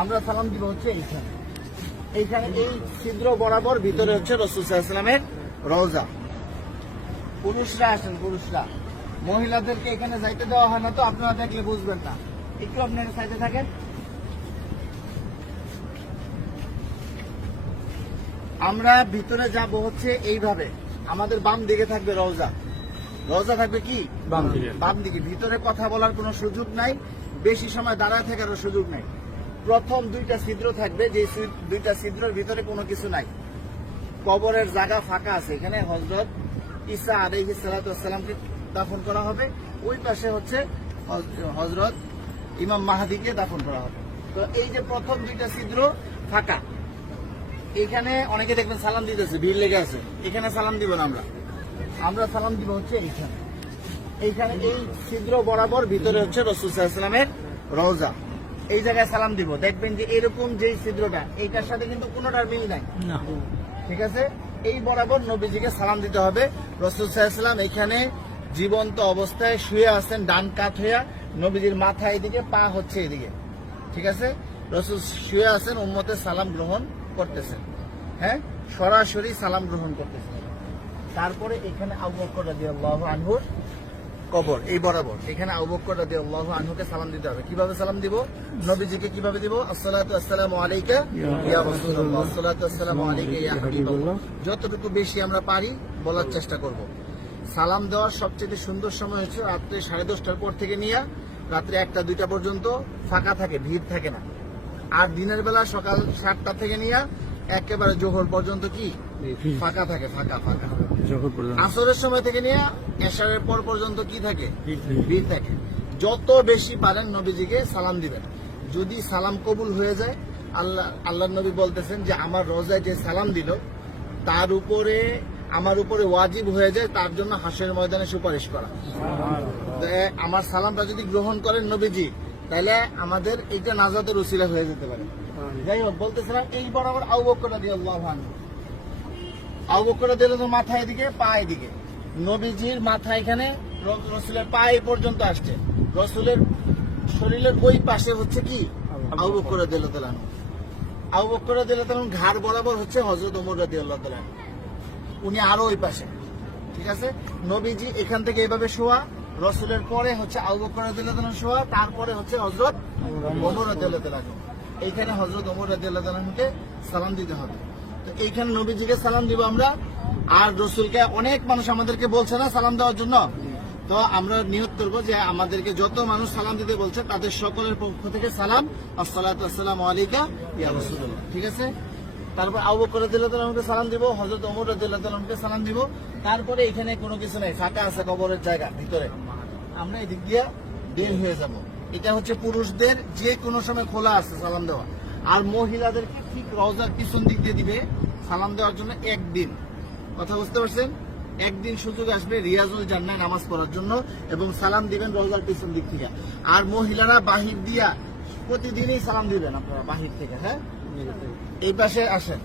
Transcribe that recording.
আমরা সালাম দিব হচ্ছে এইখানে এইখানে এই ছিদ্র বরাবর ভিতরে হচ্ছে রাসূল সাল্লাল্লাহু আলাইহি ওয়াসাল্লামের রওজা। পুরুষরা আসেন, পুরুষরা, মহিলাদেরকে এখানে যাইতে দেওয়া হয় না, তো আপনারা দেখলে বুঝবেন না, একটু আপনারা সাইডে থাকেন। আমরা ভিতরে যাব হচ্ছে এইভাবে, আমাদের বাম দিকে থাকবে রওজা। রওজা থাকবে কি বাম দিকে। ভিতরে কথা বলার কোনো সুযোগ নাই, বেশি সময় দাঁড়ায় থাকারও সুযোগ নাই। প্রথম দুইটা ছিদ্র থাকবে, যে দুইটা ছিদ্রের ভিতরে কোনো কিছু নাই। কবরের জায়গা ফাঁকা আছে, এখানে হযরত ঈসা আলাইহিস সালাতু ওয়াস সালামকে দাফন করা হবে। ওই পাশে হচ্ছে হযরত ইমাম মাহদিকে দাফন করা হবে। তো এই যে প্রথম দুইটা ছিদ্র ফাঁকা, এখানে অনেকে দেখবেন সালাম দিতেছে, ভিড় লেগে আছে। এখানে সালাম দিব না, আমরা সালাম দিব হচ্ছে এইখানে এইখানে এই ছিদ্র বরাবর ভিতরে হচ্ছে রাসূল সাল্লাল্লাহু আলাইহি ওয়াসাল্লামের রওজা। এই জায়গায় সালাম দিব, দেখবেন যে এরকম যেই ছিদ্রটা, এইটার সাথে কিন্তু কোনোটার মিল নাই, ঠিক আছে? এই বরাবর নবীজিকে সালাম দিতে হবে। রাসূল সাল্লাল্লাহু আলাইহি ওয়াসাল্লাম এখানে জীবন্ত অবস্থায় শুয়ে আছেন, ডান কাত হইয়া, নবীজির মাথা এদিকে, পা হচ্ছে এদিকে, ঠিক আছে? রাসূল শুয়ে আছেন, উম্মতের সালাম গ্রহণ করতেছেন, হ্যাঁ, সরাসরি সালাম গ্রহণ করতেছেন। তারপরে এখানে আবু বকর রাদিয়াল্লাহু আনহুর কবর, এই বরাবর এখানে আবু বকর রাদিয়াল্লাহু আনহুকে সালাম দিতে হবে। কিভাবে সালাম দিব? নবীজিকে কিভাবে দিব? আসসালাতু আসসালামু আলাইকা ইয়া রাসূলুল্লাহ, আসসালাতু আসসালামু আলাইকা ইয়া হাবিবাল্লাহ। যতটুকু বেশি আমরা পারি বলার চেষ্টা করব। সালাম দেওয়ার সবচেয়ে সুন্দর সময় হচ্ছে রাত্রে 10:30টার পর থেকে নিয়ে রাত্রে 1টা-2টা পর্যন্ত ফাঁকা থাকে, ভিড় থাকে না। আর দিনের বেলা সকাল 7টা থেকে নিয়ে একেবারে জোহর পর্যন্ত কি ফাঁকা থাকে, ফাঁকা। আসরের সময় থেকে নিয়ে এশারের পর পর্যন্ত কি থাকে? ভিড় থাকে। যত বেশি পারেন নবীজিকে সালাম দিবেন। যদি সালাম কবুল হয়ে যায়, আল্লাহ নবী বলতেছেন যে আমার রওজায় যে সালাম দিল তার উপরে, আমার উপরে ওয়াজিব হয়ে যায় তার জন্য হাসরের ময়দানে সুপারিশ করা। আমার সালামটা যদি গ্রহণ করেন নবীজি, তাহলে আমাদের এইটা নাজাতের উসিলা হয়ে যেতে পারে। যাই হোক, বলতেছিলাম এই বরাবর আবু বকর রাদিয়াল্লাহু আনহু, আবু বকর রাদিয়াল্লাহু আনহু মাথা এদিকে, পা এদিকে। নবীজির মাথা এখানে, রাসূলের পা এই পর্যন্ত আসছে। রাসূলের শরীরের ওই পাশে হচ্ছে কি আবু বকর রাদিয়াল্লাহু আনহু। আবু বকর রাদিয়াল্লাহু আনহু ঘাড় বরাবর হচ্ছে হযরত ওমর রাদিয়াল্লাহু আনহু, উনি আরো ওই পাশে, ঠিক আছে? নবীজি এখান থেকে এইভাবে শোয়া, রাসূলের পরে হচ্ছে আবু বকর রাদিয়াল্লাহু আনহু শোয়া, তারপরে হচ্ছে হযরত ওমর রাদিয়াল্লাহু আনহু। এইখানে হযরত ওমর রাদিয়াল্লাহু আনহুকে সালাম দিতে হবে। তো এইখানে নবীজিকে সালাম দিব আমরা। আর রাসূলকে অনেক মানুষ আমাদেরকে বলছে না সালাম দেওয়ার জন্য, তো আমরা নিয়ত করবো যে আমাদেরকে যত মানুষ সালাম দিতে বলছে তাদের সকলের পক্ষ থেকে সালাম, আসসালাতু আসসালামু আলাইকা ইয়া রাসূলুল্লাহ, ঠিক আছে? তারপর আবু বকর রাদিয়াল্লাহু আনহুকে সালাম দিব, হযরত ওমর রাদিয়াল্লাহু আনহুকে সালাম দিব। তারপরে এখানে কোনো কিছু নাই, ফাঁকা আছে কবরের জায়গা ভিতরে, আমরা এদিক দিয়ে বের হয়ে যাব। এটা হচ্ছে পুরুষদের যে কোনো সময় খোলা আছে সালাম দেওয়া। আর মহিলাদেরকে ঠিক রওজার পিছন দিক দিয়ে দিবে সালাম দেওয়ার জন্য একদিন। কথা বুঝতে পারছেন? একদিন সুযোগ আসবে রিয়াজুল জান্নাহ নামাজ পড়ার জন্য, এবং সালাম দিবেন রওজার পিছন দিক থেকে। আর মহিলারা বাহির দিয়া প্রতিদিনই সালাম দিবেন আপনারা বাহির থেকে, হ্যাঁ? এই পাশে আসেন।